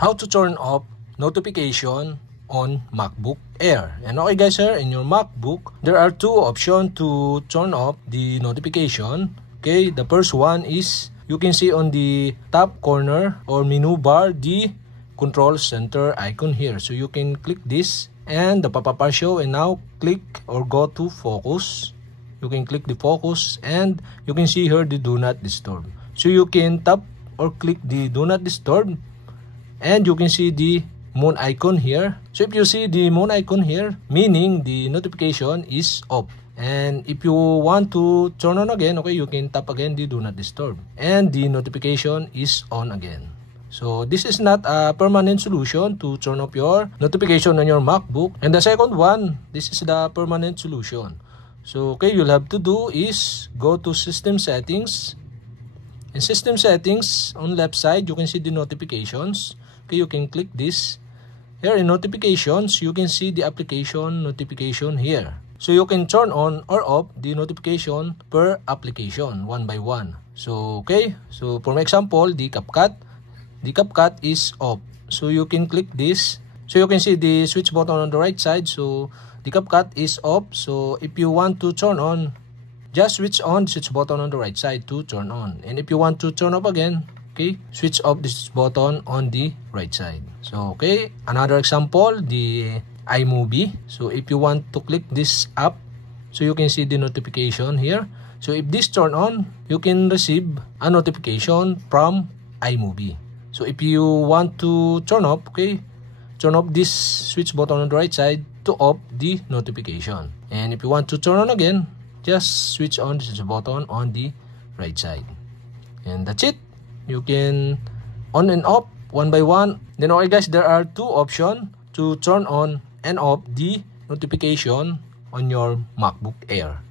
how to turn off notification on MacBook Air. And okay guys, here in your MacBook, there are two options to turn off the notification. Okay, the first one is you can see on the top corner or menu bar the control center icon here. So you can click this and the pop-up bar show, and now click or go to focus. You can click the focus and you can see here the do not disturb. So you can tap or click the do not disturb and you can see the moon icon here. So if you see the moon icon here, meaning the notification is off. And if you want to turn on again, okay, you can tap again the do not disturb and the notification is on again. So this is not a permanent solution to turn off your notification on your MacBook. And the second one, this is the permanent solution. So okay, you'll have to do is go to system settings. In system settings, on left side, you can see the notifications. Okay, you can click this. Here in notifications, you can see the application notification here. So you can turn on or off the notification per application one by one. So okay, so for example, the CapCut is off. So you can click this. So you can see the switch button on the right side. So the CapCut is off. So if you want to turn on, just switch on the switch button on the right side to turn on. And if you want to turn off again, okay, switch off the switch button on the right side. So okay, another example, the iMovie. So if you want to click this app, so you can see the notification here. So if this turn on, you can receive a notification from iMovie. So if you want to turn off, okay, turn off this switch button on the right side to off the notification. And if you want to turn on again, just switch on the switch button on the right side. And that's it. You can on and off one by one. Then okay guys, there are two options to turn on and off the notification on your MacBook Air.